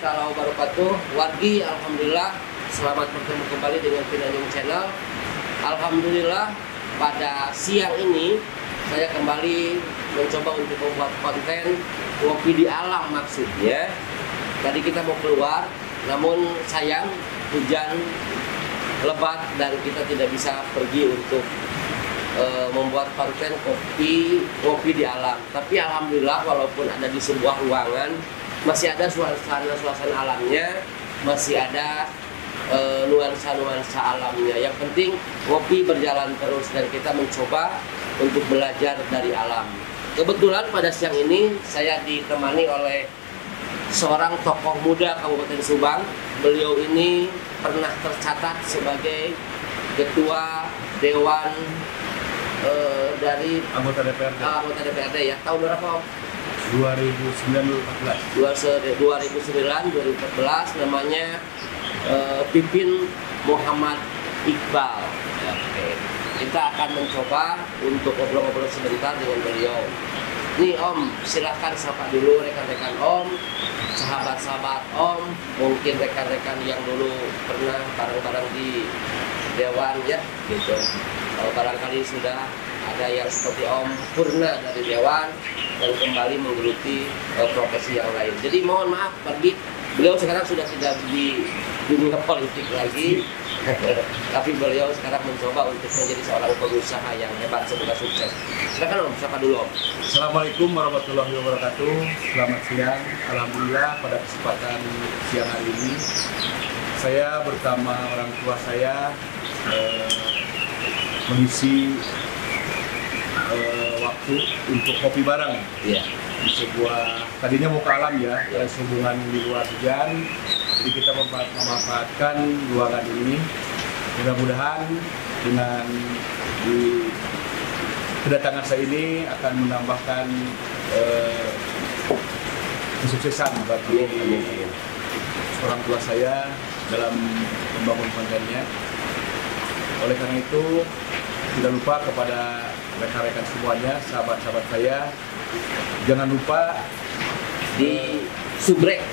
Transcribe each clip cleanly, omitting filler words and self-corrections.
warahmatullahi wabarakatuh. Wargi, alhamdulillah selamat bertemu kembali dengan Pinanjung Channel. Alhamdulillah pada siang ini saya kembali mencoba untuk membuat konten ngopi di alam maksudnya. Tadi kita mau keluar, namun sayang hujan lebat dan kita tidak bisa pergi untuk membuat konten ngopi di alam. Tapi alhamdulillah walaupun ada di sebuah ruangan masih ada suasana alamnya, masih ada nuansa alamnya. Yang penting ngopi berjalan terus dan kita mencoba untuk belajar dari alam. Kebetulan pada siang ini saya ditemani oleh seorang tokoh muda Kabupaten Subang. Beliau ini pernah tercatat sebagai ketua dewan dari anggota DPRD ya. Tahun berapa Om? 2009-2014 namanya Pipin Muhammad Iqbal. Oke. Kita akan mencoba untuk ngobrol-ngobrol sebentar dengan beliau. Nih Om, silahkan sapa dulu rekan-rekan Om, sahabat-sahabat Om, mungkin rekan-rekan yang dulu pernah bareng-bareng di Dewan ya, gitu. Kalau barangkali sudah ada yang seperti Om Purna dari Dewan dan kembali menggeluti profesi yang lain. Jadi mohon maaf, beliau sekarang sudah tidak di dunia politik lagi, tapi beliau sekarang mencoba untuk menjadi seorang pengusaha yang hebat. Semoga sukses. Silakan Om, siapa dulu Om? Assalamualaikum warahmatullahi wabarakatuh. Selamat siang. Alhamdulillah pada kesempatan siang hari ini saya bersama orang tua saya mengisi waktu untuk kopi bareng di sebuah, tadinya mau ke alam ya, sehubungan di luar hujan, jadi kita memanfaatkan ruangan ini. Mudah-mudahan dengan kedatangan saya ini akan menambahkan kesuksesan bagi orang tua saya dalam membangun kontennya. Oleh karena itu, tidak lupa kepada rekan-rekan semuanya, sahabat-sahabat saya, jangan lupa di subrek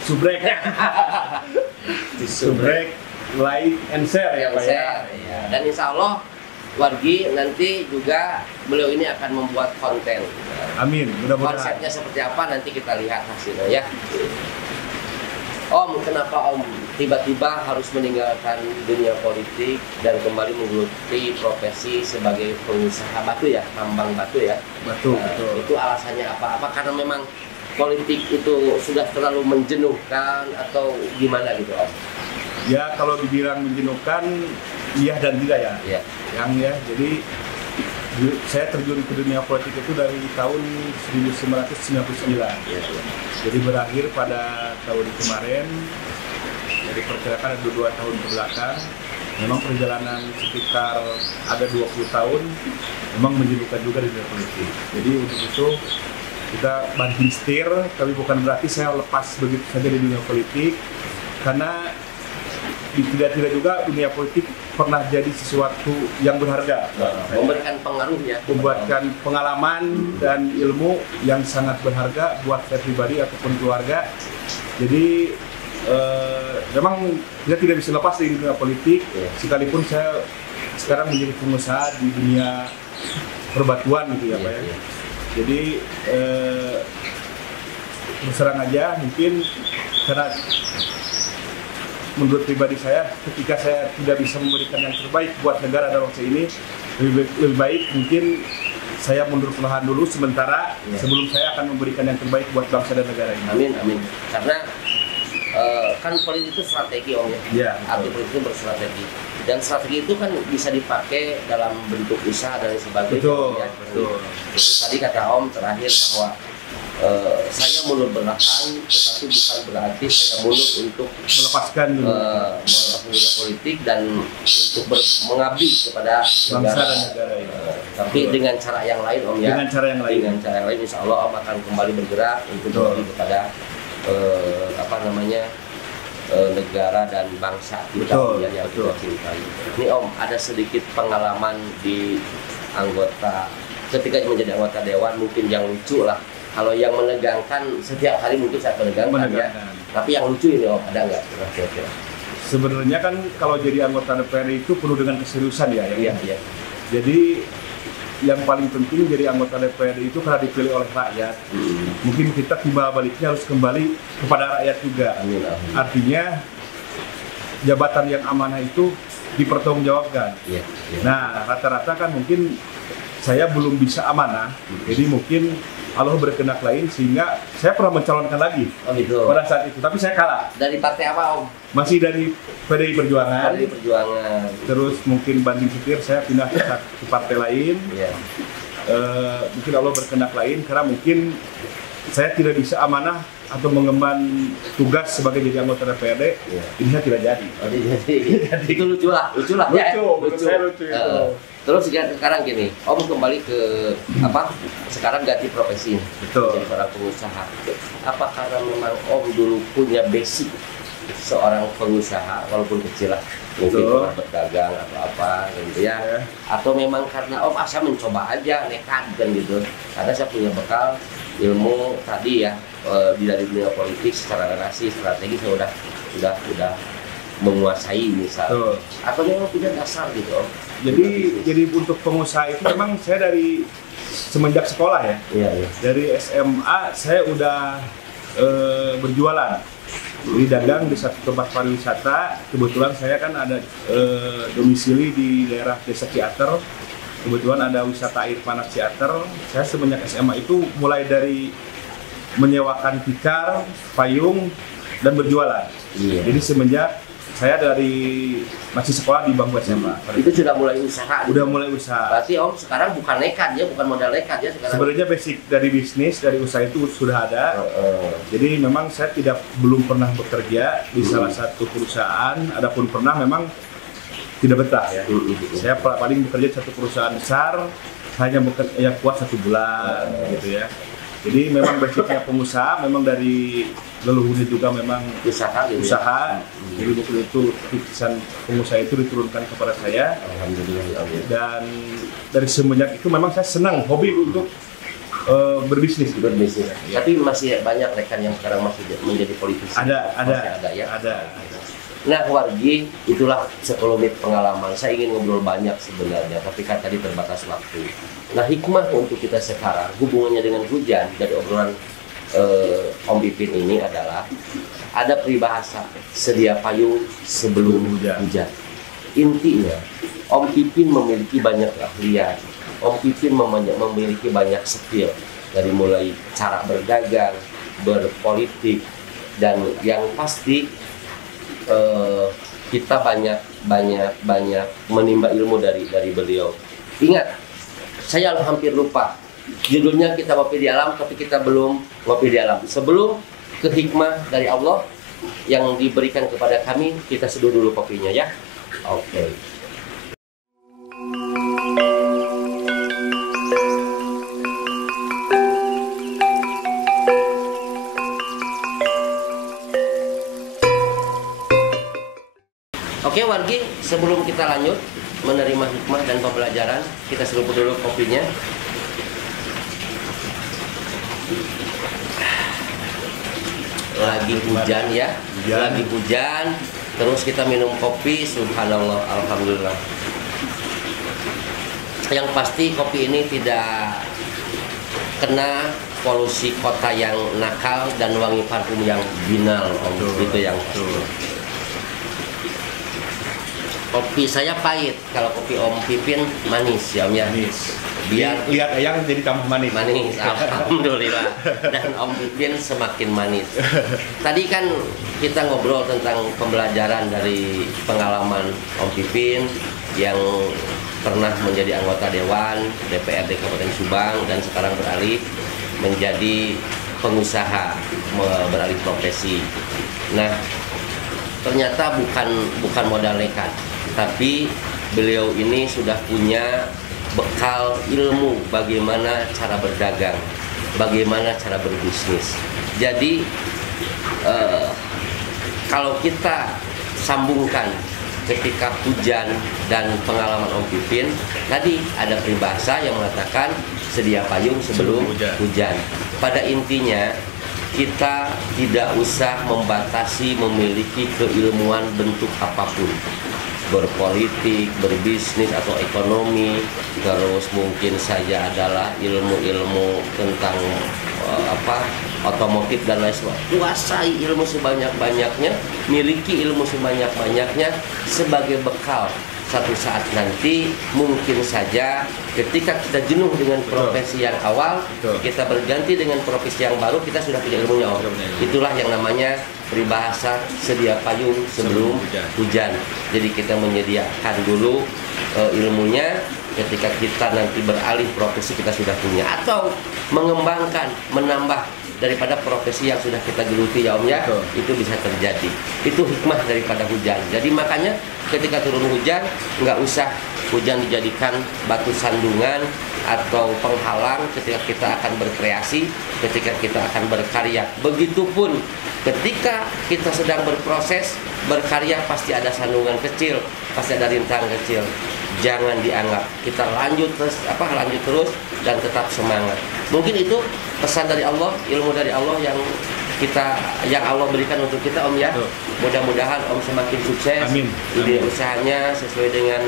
like and share ya Pak ya. Dan insya Allah wargi nanti juga beliau ini akan membuat konten. Amin, mudah-mudahan. Konsepnya seperti apa nanti kita lihat hasilnya ya. Om, kenapa Om tiba-tiba harus meninggalkan dunia politik dan kembali menggeluti profesi sebagai pengusaha batu ya, tambang batu ya? Betul. Itu alasannya apa? Apa karena memang politik itu sudah terlalu menjenuhkan atau gimana gitu Om? Ya kalau dibilang menjenuhkan, iya dan tidak ya. Iya. Jadi saya terjun ke dunia politik itu dari tahun 1999. Iya. Jadi berakhir pada tahun kemarin. Jadi perkirakan ada 2 tahun ke belakang. Memang perjalanan sekitar ada 20 tahun memang menjenuhkan juga di dunia politik. Jadi untuk itu kita banting setir, tapi bukan berarti saya lepas begitu saja di dunia politik, karena tidak juga dunia politik pernah jadi sesuatu yang berharga. Memberikan pengaruh ya. Membuatkan pengalaman dan ilmu yang sangat berharga buat saya pribadi ataupun keluarga. Jadi memang kita tidak bisa lepas dari dunia politik, sekalipun saya sekarang menjadi pengusaha di dunia perbatuan gitu ya Pak ya. Jadi berserang aja mungkin karena menurut pribadi saya, ketika saya tidak bisa memberikan yang terbaik buat negara dan bangsa ini, lebih baik mungkin saya mundur perlahan dulu sementara sebelum saya akan memberikan yang terbaik buat bangsa dan negara ini. Amin. Karena kan politik itu strategi Om ya. Arti politik itu berstrategi. Dan strategi itu kan bisa dipakai dalam bentuk usaha dan sebagainya. Betul. Tadi kata Om terakhir bahwa saya mundur berlahan, tetapi bukan berarti saya mundur untuk melepaskan dunia politik dan untuk mengabdi kepada bangsa dan negara ini. Tapi dengan cara yang lain Om ya. Dengan cara yang lain Insya Allah Om akan kembali bergerak untuk mengabdi kepada negara dan bangsa kita yang kita cintai. Ini Om, ada sedikit pengalaman di ketika menjadi anggota dewan, mungkin yang lucu lah. Kalau yang menegangkan setiap hari mungkin saya menegangkan ya. Tapi yang lucu ini Om, ada nggak kira-kira? Sebenarnya kan kalau jadi anggota DPRD itu penuh dengan keseriusan ya. Iya, iya. Jadi yang paling penting jadi anggota DPRD itu karena dipilih oleh rakyat. Mungkin kita timbal baliknya harus kembali kepada rakyat juga. Amin, amin. Artinya jabatan yang amanah itu dipertanggungjawabkan. Iya, iya. Nah, rata-rata kan mungkin saya belum bisa amanah, jadi mungkin Allah berkehendak lain sehingga saya pernah mencalonkan lagi Oh gitu. pada saat itu, tapi saya kalah. Dari partai apa Om? Masih dari PDI Perjuangan. Dari Perjuangan. Terus mungkin banding setir saya pindah ke partai lain. Iya. Mungkin Allah berkehendak lain karena mungkin saya tidak bisa amanah atau mengemban tugas sebagai jadi anggota DPRD, Iya. ini saya tidak jadi. Oh, jadi itu lucu lah ya. Menurut saya lucu itu. Terus sekarang gini, Om kembali ke apa? Sekarang ganti profesi, Betul. menjadi seorang pengusaha. Apa karena memang Om dulu punya basic seorang pengusaha, walaupun kecil lah, mungkin Betul. pernah berdagang atau apa, gitu ya? Ya. Atau memang karena Om asa mencoba aja, nekat kan gitu? Karena saya punya bekal ilmu tadi ya, dari dunia politik, secara relasi, strategi saya udah menguasai misal. Betul. Atau memang punya dasar gitu Om. Jadi untuk pengusaha itu memang saya dari semenjak sekolah ya. Iya, iya. Dari SMA saya udah berjualan. Jadi dagang di satu tempat pariwisata. Kebetulan saya kan ada domisili di daerah Desa Ciater. Kebetulan ada wisata air panas Ciater. Saya semenjak SMA itu mulai dari menyewakan tikar, payung, dan berjualan. Iya. Jadi semenjak saya dari masih sekolah di bangku SMA. Itu sudah mulai usaha. Udah mulai usaha. Berarti Om sekarang bukan nekat ya, bukan modal nekat ya sekarang. Sebenarnya basic dari bisnis, dari usaha itu sudah ada. Jadi memang saya belum pernah bekerja di salah satu perusahaan. Adapun pernah memang tidak betah ya. Saya paling bekerja di satu perusahaan besar, hanya bekerja ya kuat 1 bulan gitu ya. Jadi memang basicnya pengusaha, memang dari leluhurnya juga memang usaha gitu. usaha. Jadi mungkin itu titisan pengusaha itu diturunkan kepada saya. Alhamdulillah ya Allah. Dan dari semenjak itu memang saya senang hobi untuk berbisnis. Berbisnis. Ya. Tapi masih banyak rekan yang sekarang masih menjadi politisi. Ada Masih ada ya. Ada. Nah Wargi, itulah sekelumit pengalaman. Saya ingin ngobrol banyak sebenarnya, tapi kan tadi terbatas waktu. Nah hikmah untuk kita sekarang, hubungannya dengan hujan dari obrolan Om Pipin ini adalah ada peribahasa sedia payung sebelum hujan. Intinya Om Pipin memiliki banyak keahlian, Om Pipin memiliki banyak skill, dari mulai cara berdagang, berpolitik, dan yang pasti kita banyak menimba ilmu dari beliau. Ingat, saya hampir lupa judulnya, kita ngopi di alam, tapi kita belum ngopi di alam. Sebelum ke hikmah dari Allah yang diberikan kepada kami, kita seduh dulu kopinya ya. Oke. Oke Wargi, sebelum kita lanjut menerima hikmah dan pembelajaran, kita seruput dulu kopinya. Lagi hujan ya, lagi hujan, terus kita minum kopi, subhanallah, alhamdulillah. Yang pasti kopi ini tidak kena polusi kota yang nakal dan wangi parfum yang binal, itu yang pasti. Kopi saya pahit, kalau kopi Om Pipin manis ya Om ya. Manis. Biar lihat Eyang jadi tambah manis. Manis, alhamdulillah. Dan Om Pipin semakin manis. Tadi kan kita ngobrol tentang pembelajaran dari pengalaman Om Pipin yang pernah menjadi anggota Dewan DPRD Kabupaten Subang dan sekarang beralih menjadi pengusaha, beralih profesi. Nah, ternyata bukan modal nekat, tapi beliau ini sudah punya bekal ilmu bagaimana cara berdagang, bagaimana cara berbisnis. Jadi kalau kita sambungkan ketika hujan dan pengalaman Om Pipin, tadi ada peribahasa yang mengatakan sedia payung sebelum hujan. Pada intinya kita tidak usah membatasi memiliki keilmuan bentuk apapun, berpolitik, berbisnis atau ekonomi, terus mungkin saja adalah ilmu-ilmu tentang otomotif dan lain sebagainya. Kuasai ilmu sebanyak-banyaknya, miliki ilmu sebanyak-banyaknya sebagai bekal satu saat nanti. Mungkin saja ketika kita jenuh dengan profesi yang awal, kita berganti dengan profesi yang baru, kita sudah punya ilmunya. Itulah yang namanya peribahasa sedia payung sebelum hujan. Jadi kita menyediakan dulu ilmunya, ketika kita nanti beralih profesi kita sudah punya, atau mengembangkan, menambah daripada profesi yang sudah kita geluti ya Om ya. Itu bisa terjadi. Itu hikmah daripada hujan. Jadi makanya ketika turun hujan, nggak usah hujan dijadikan batu sandungan atau penghalang ketika kita akan berkreasi, ketika kita akan berkarya. Begitupun ketika kita sedang berproses berkarya, pasti ada sandungan kecil, pasti ada rintangan kecil. Jangan dianggap, kita lanjut terus dan tetap semangat. Mungkin itu pesan dari Allah, ilmu dari Allah yang Allah berikan untuk kita Om ya. Mudah-mudahan Om semakin sukses. Amin. Di usahanya sesuai dengan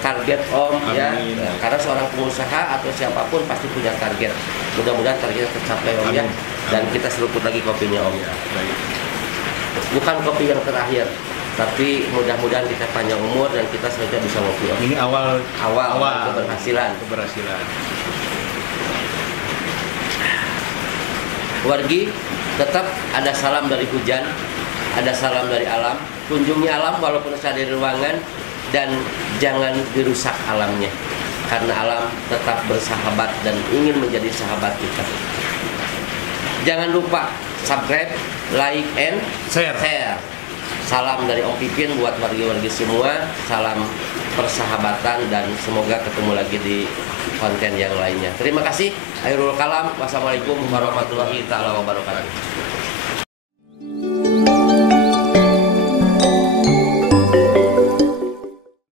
target Om. Amin. Ya. Nah, karena seorang pengusaha atau siapapun pasti punya target. Mudah-mudahan targetnya tercapai Om. Amin. Ya. Dan kita seruput lagi kopinya Om. Ya. Bukan kopi yang terakhir, tapi mudah-mudahan kita panjang umur dan kita selanjutnya bisa ngopi Om. Ini awal keberhasilan. Wargi, tetap ada salam dari hujan, ada salam dari alam. Kunjungi alam walaupun ada di ruangan, dan jangan dirusak alamnya, karena alam tetap bersahabat dan ingin menjadi sahabat kita. Jangan lupa subscribe, like, and share. Salam dari Om Pipin buat wargi-wargi semua. Salam persahabatan dan semoga ketemu lagi di konten yang lainnya. Terima kasih. Akhirul kalam. Wassalamualaikum warahmatullahi wabarakatuh.